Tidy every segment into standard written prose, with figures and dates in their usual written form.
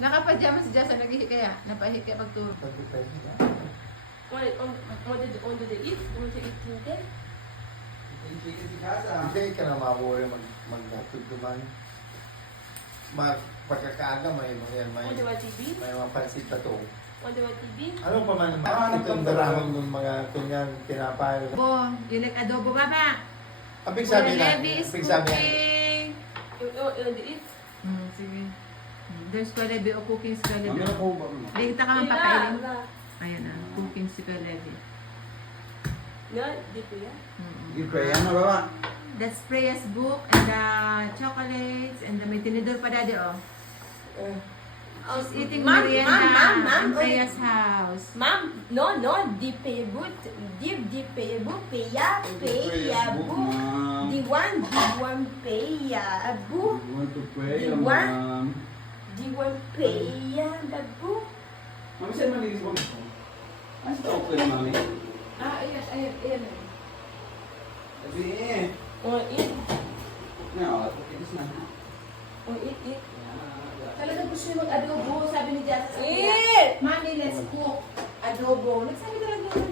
Nakapajamas si Jasa, nag-ihi kaya. Napahi kaya pagtulog. Want to eat? Want to eat hindi? Hindi ka na mawari mag-tuduman. Pagkakaaga may Want to watch TV? mga pansit na to. Want to watch TV? Ano pa man, itong daramang ng mga kunyan tinapay. Adobo. You like adobo, Baba? Apig sabi na, Levi is apig sabi na, cooking. You want to eat? Sige. There's Kuya o cooking si Kuya Mami Levi. ako ba? Hindi kita ka man pakainin. Ayan na, cooking si Kuya Levi. No, di ko yan. Hindi ko yan na baba. That's Freya's book and the chocolates and the may tinidor pa daddy, oh. She's eating merienda in Freya's house. Ma'am, no, di payable, di payable, payable. Di one payable. Want to pray, You want? ma'am. Di one payable. Mami, saan malinis mo? Ano sa chocolate, mami? Ayan. Sabi eh. Oh, eat. No, itis na. Oh, eat. Talaga gusto yung mag-adobo, sabi ni Jasa. Eat! Mami, let's cook adobo. Nagsabi talaga yun.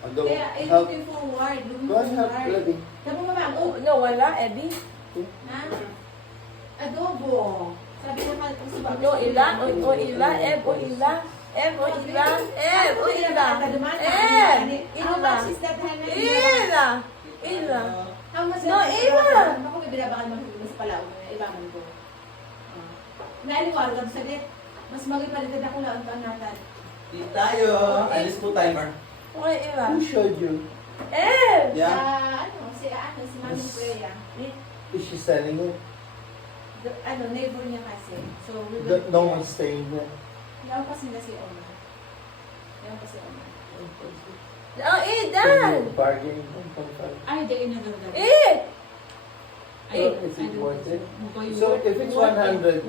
adobo. Kaya, ay, Help. looking forward. Go and help, Levi. Sabi mo, ma'am, Oh, no, wala, Abby. ha? Adobo. Sabi ko pa, gusto ba? No, ila, o ila, Eb, o ila. Eb, o ila, Eb, o ila. Eb, How ila. much is that, Hannah? Ila. Ila. How much No, is Ila. that? Ako, may binabakan mo sa palaong. Ibangan ko. Naaliwaro ka sa dit. Mas magipalitan ako lang ang natin. Di tayo. Alis po timer. O ila. Who showed you? Eb. Yeah. Si Mami Freya. Is she selling it? Neighbor niya kasi. So, we will... No one's staying there. Yaw kasi na si Oma. Oh, eat So that. you bargaining 1.5. Ay, di na daw. Eat. So is it worth it? So if it's 100,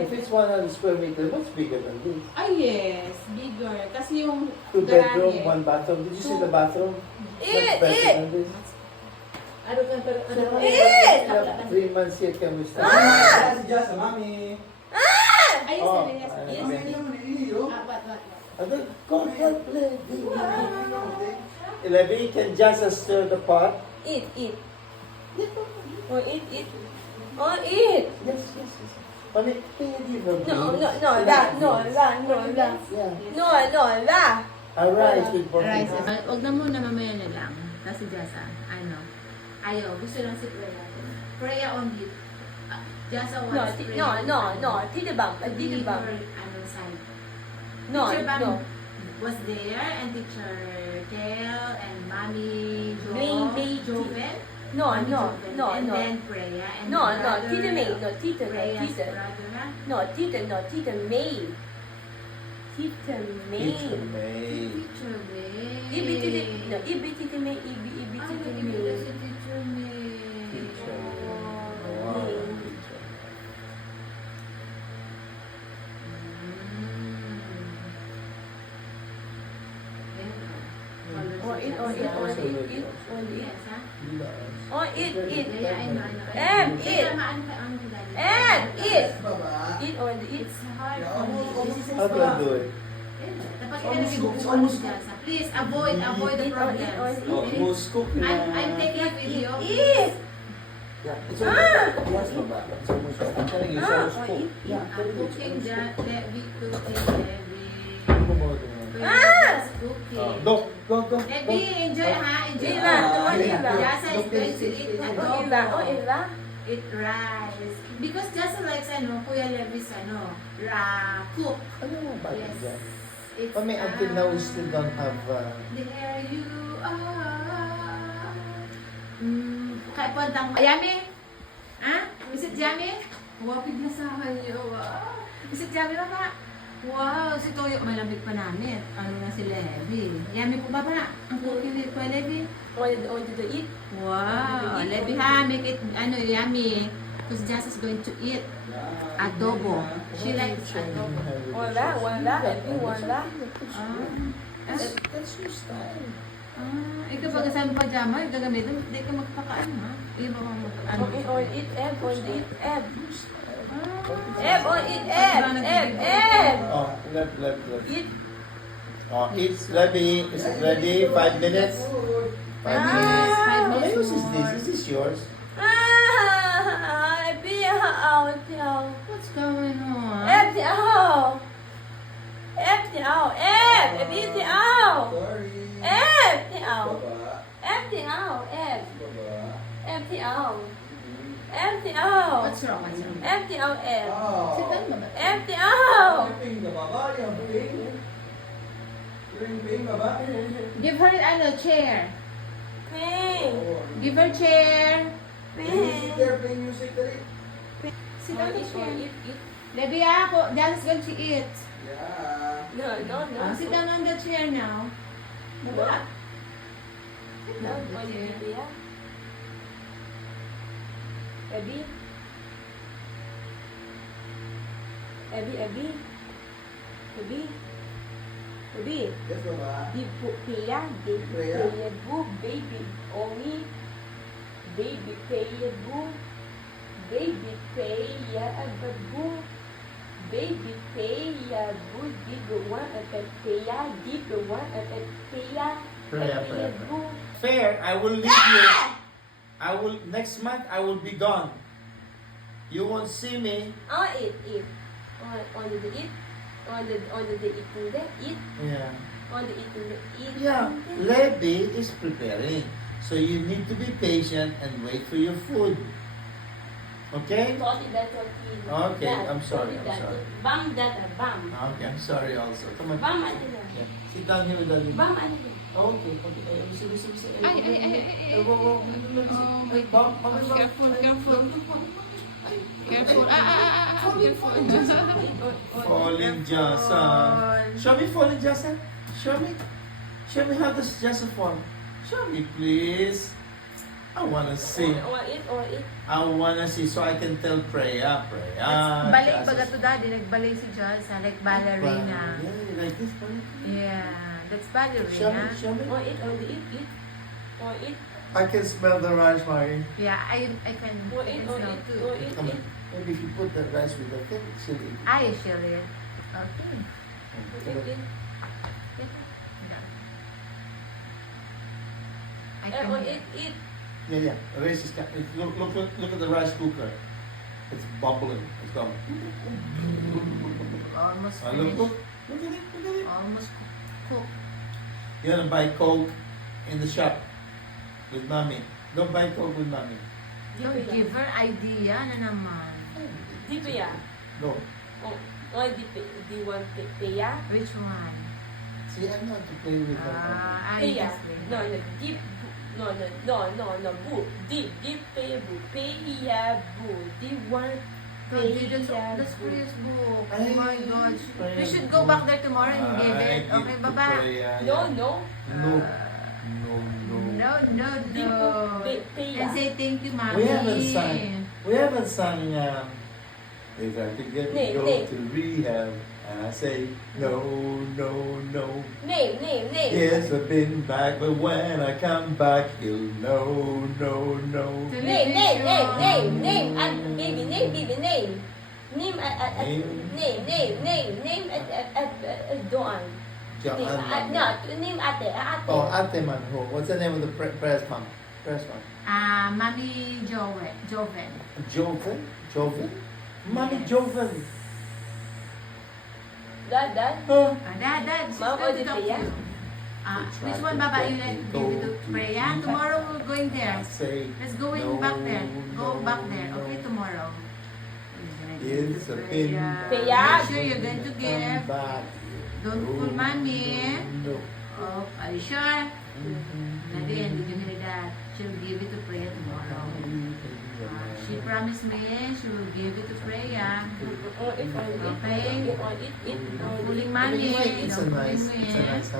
if it's 100 square meters, what's bigger than this? Ay, yes. Bigger. Kasi yung 2 bedroom, garahe. 1 bathroom. Did you see the bathroom? Eat, Much better eat. than this. Ano ka pero Eat! We have 3 months yet, can we start? Si Jasa, mami. Ay, Oh, yes, yes. ay, Yes, ay. yes. naman nililiyo. What? Go help Levi. Levi, can just stir the pot? Eat. Oh, eat. Oh, eat. Yes. Pwede ba? La. Yeah. La. A rice with Rice. pork. Huwag na muna, mamaya na lang. Kasi Jasa, ayaw. Gusto lang si Freya only. Jasa wants Freya. No. Titibang. Side. No. Teacher Bang was there and Teacher Kel and Mommy Joven. No. And then Freya and No, brother, Tita May. No, Freya's Tita. brother, ha? No, Tita May. Tita May. Teacher May. Teacher May. Ibi Tita May. Ibi Ay, Tita nag-ibig May. si Teacher May. Teacher. Oh, Wow, May. teacher. Oh, eat. Yes, ha? Oh, eat. Ed, eat. Eat or eat. It's hard for me. This is How do I do it? Dapat kita nag Please, avoid the problem. Almost cooked na. I'm taking a video. Eat. Yeah, it's almost yes, baba. It's almost cooked. I'm telling you, it's almost cooked. Yeah, I'm cooking that Levi cooking cooking. Go. Levi, enjoy ha, enjoy Ila, ha. ila. Jasa is going to eat Oh, adobo. ila. Eat rice. Because Jasa likes Kuya Levi's cook. Ano nga ba Yes. dyan? It's, I mean, until now, we still don't have... There you are. Kaya puntang Yami? Ha? Visit Yami? Wow, bigla sa kanyo. Wow. Visit Yami na ba? Wow, si Toyo, malamig pa namin. Ano na si Levi? Yami po ba pa? Ang cookie ni Kuya Levi? Want to eat? Wow, Levi ha, make it, yummy. Because Jess is going to eat adobo. She likes adobo. Wala. That's your style. Ikaw pag sa pajama, gagamitin, hindi ka magpakaano ha? Iba ka magpakaano. Or eat egg. Ah. Egg or eat egg. left. Eat. Oh, it's ready. Is it ready? 5 minutes. 5 minutes. 5 How many minutes is this? more. Is this yours? Be out. What's going on? Empty out. Empty out. Empty out. Sorry. Empty out. Baba. Empty out. Baba. Empty out. Empty out. What's wrong? What's wrong? Empty out. Sit down, Baba. Empty out. Yung pain ka, Baba. Yung pain. Yung pain, Baba. Give her chair. Pain. Oh. Give her chair. Music there, play music there. Sit down the chair. Eat. Lebia, Jan's going to eat. Yeah. No. Sit down on the chair now. Baba. Sit No, down on the only chair. Bibia. Abby. Yes, Baba. Di pupila, di Pupila. pupila bu, baby only, baby paya bu, baby paya ababu, baby paya bu, di one at paya, di one at paya, Prayer. bu. Fair, I will leave you. I will, next month, I will be gone. You won't see me. Oh, eat. On the eat, on the eating there, eat, Yeah. on the eating there, eat. Yeah, Levi is preparing. So you need to be patient and wait for your food. Okay? Okay, I'm sorry. Bam that, bam. Okay, I'm sorry also. Come on. Bam ano na? Yeah. Sit down here with Daddy. Bam ano na? Okay. Sige. Ay. Oh, wait. Careful. Careful. Falling Jasa. Show me falling Jasa. Show me how does Jasa fall. Show me, please. I wanna see. Or eat. I wanna see so I can tell Freya. Ballet Jasa. baga to daddy. Nagballet si Jalsa. Like ballerina. Yeah, like this one. Yeah. That's Show me. ballerina. Or eat. Or eat. I can smell the rice, Mari. Yeah, I can Or eat. smell too. Come on. Maybe if you put that rice with the thing, she'll eat. I shall it. Okay. Eat. I Or can eat. Yeah. The rice is look at the rice cooker. It's bubbling. It's gone. almost Look finished. at it. Almost cooked. You wanna buy Coke in the shop with mommy. Don't buy Coke with mommy. Don't give her idea na naman. Di pa ya? No. O di one paya? Which one? See, I'm not to play with her. Paya. No. Bu. Di paya bu. Paya bu. Di one That's Priya's book. Oh Ay, my God. Priya's We should go book. back there tomorrow and give it. Okay, baba. No. No. Di po paya. And say thank you, mommy. We haven't sung if I could get Name, go name. to rehab. And I say no. Name. Yes, I've been back, but when I come back, you'll know. Name. And baby name. Name at doon. Name ate. Oh, Ate Man. What's the name of the press mom? Mommy Joven. Joven? Mommy Yes. Joven. Dad. Oh. Dad, she's Ma'am, going to o, talk to Priya? you. Which one, Baba? You let give it to Freya? Tomorrow we're going there. Say Let's go in back there. Go back there. Okay, tomorrow. It's a pin. Freya? Make sure you're going to Come give. back. Don't fool mommy. No. Oh, are you sure? Nadine, did you hear that? She'll give it to Freya tomorrow. She promised me she will give it to Freya. Or eat. Okay? Eat. Fooling mommy. It's a Don't nice fool me. house.